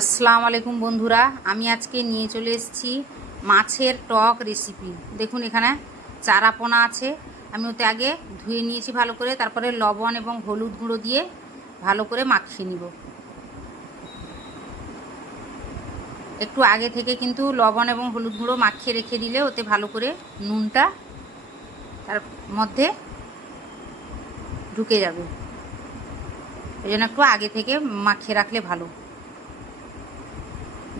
আসসালামু আলাইকুম বন্ধুরা, আমি আজকে নিয়ে চলে এসেছি মাছের টক রেসিপি দেখুন এখানে চারা পোনা আছে, আমি ওতে আগে ধুয়ে নিয়েছি ভালো করে, তারপরে লবণ এবং হলুদ গুঁড়ো দিয়ে ভালো করে মাখিয়ে নিব। একটু আগে থেকে কিন্তু লবণ এবং হলুদ গুঁড়ো মাখিয়ে রেখে দিলে ওতে ভালো করে নুনটা তার মধ্যে ঢুকে যাবে। এই জন্য একটু আগে থেকে মাখিয়ে রাখলে ভালো।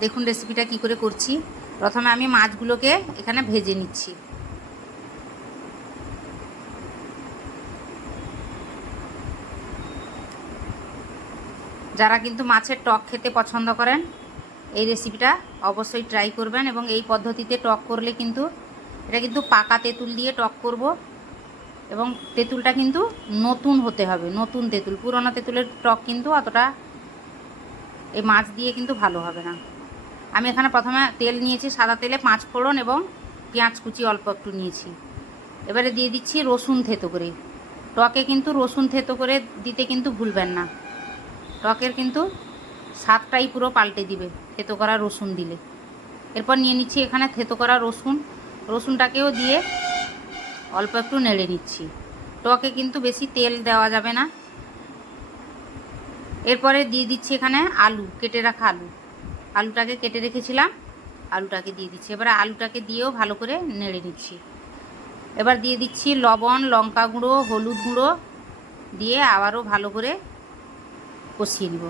দেখুন রেসিপিটা কি করে করছি। প্রথমে আমি মাছগুলোকে এখানে ভেজে নিচ্ছি। যারা কিন্তু মাছের টক খেতে পছন্দ করেন, এই রেসিপিটা অবশ্যই ট্রাই করবেন এবং এই পদ্ধতিতে টক করলে কিন্তু এটা কিন্তু পাকা তেঁতুল দিয়ে টক করব এবং তেঁতুলটা কিন্তু নতুন হতে হবে, নতুন তেঁতুল। পুরোনো তেঁতুলের টক কিন্তু অতটা এই মাছ দিয়ে কিন্তু ভালো হবে না। আমি এখানে প্রথমে তেল নিয়েছি সাদা তেলে পাঁচ ফোড়ন এবং পেঁয়াজ কুচি অল্প একটু নিয়েছি। এবারে দিয়ে দিচ্ছি রসুন থেতো করে। টকে কিন্তু রসুন থেতো করে দিতে কিন্তু ভুলবেন না। টকের কিন্তু স্বাদটাই পুরো পাল্টে দিবে থেতো করা রসুন দিলে। এরপর নিয়ে নিচ্ছি এখানে থেতো করা রসুন। রসুনটাকেও দিয়ে অল্প একটু নেড়ে নিচ্ছি। টকে কিন্তু বেশি তেল দেওয়া যাবে না। এরপরে দিয়ে দিচ্ছি এখানে আলু, কেটে রাখা আলু। আলুটাকে কেটে রেখেছিলাম, আলুটাকে দিয়ে দিচ্ছি। এবার আলুটাকে দিয়েও ভালো করে নেড়ে নিচ্ছি। এবার দিয়ে দিচ্ছি লবণ, লঙ্কা গুঁড়ো, হলুদ গুঁড়ো দিয়ে আবারও ভালো করে কষিয়ে নিব।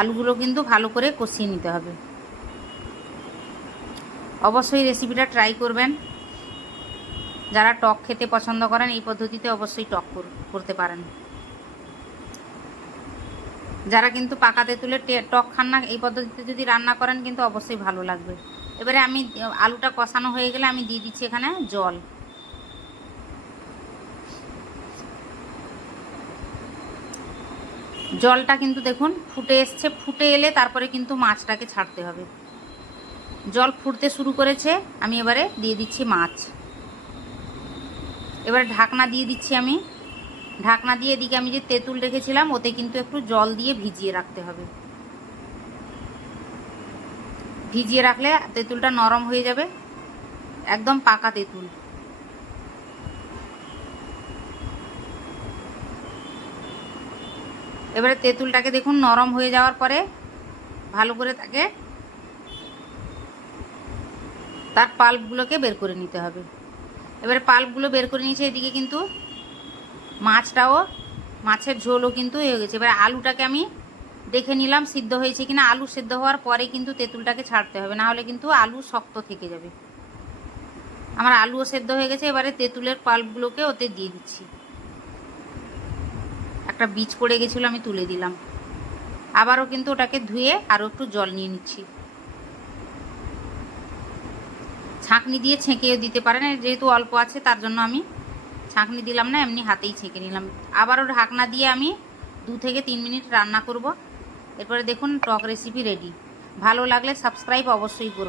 আলুগুলো কিন্তু ভালো করে কষিয়ে নিতে হবে। অবশ্যই রেসিপিটা ট্রাই করবেন। যারা টক খেতে পছন্দ করেন, এই পদ্ধতিতে অবশ্যই টক করতে পারেন। যারা কিন্তু পাকা তেঁতুলের টক খান না, এই পদ্ধতিতে যদি রান্না করেন কিন্তু অবশ্যই ভালো লাগবে। এবারে আমি আলুটা কষানো হয়ে গেলে আমি দিয়ে দিচ্ছি এখানে জল। জলটা কিন্তু দেখুন ফুটে এসছে, ফুটে এলে তারপরে কিন্তু মাছটাকে ছাড়তে হবে। জল ফুটতে শুরু করেছে, আমি এবারে দিয়ে দিচ্ছি মাছ। এবারে ঢাকনা দিয়ে দিচ্ছি আমি। ঢাকনা দিয়ে এদিকে আমি যে তেঁতুল রেখেছিলাম, ওতে কিন্তু একটু জল দিয়ে ভিজিয়ে রাখতে হবে। ভিজিয়ে রাখলে তেঁতুলটা নরম হয়ে যাবে। একদম পাকা তেঁতুল। এবারে তেঁতুলটাকে দেখুন নরম হয়ে যাওয়ার পরে ভালো করে তাকে তার পাল্পগুলোকে বের করে নিতে হবে। এবারে পাল্পগুলো বের করে নিয়েছে এদিকে কিন্তু মাছটাও, মাছের ঝোলও কিন্তু হয়ে গেছে। এবার আলুটাকে আমি দেখে নিলাম, সিদ্ধ হয়েছে কিনা। আলু সিদ্ধ হওয়ার পরে কিন্তু তেঁতুলটাকে ছাড়তে হবে না হলে কিন্তু আলু শক্ত থেকে যাবে। আমার আলুও সেদ্ধ হয়ে গেছে, এবারে তেঁতুলের পাল্পগুলোকে ওতে দিয়ে দিচ্ছি। একটা বীজ পড়ে গেছিল, আমি তুলে দিলাম। আবারও কিন্তু ওটাকে ধুয়ে আরও একটু জল নিয়ে নিচ্ছি। ছাঁকনি দিয়ে ছেঁকেও দিতে পারেন, যেহেতু অল্প আছে, তার জন্য আমি ছাঁকনি দিলাম না, এমনি হাতেই ছেঁকে নিলাম। আবারও ঢাকনা দিয়ে আমি দু থেকে তিন মিনিট রান্না করব। এরপরে দেখুন টক রেসিপি রেডি ভালো লাগলে সাবস্ক্রাইব অবশ্যই করুন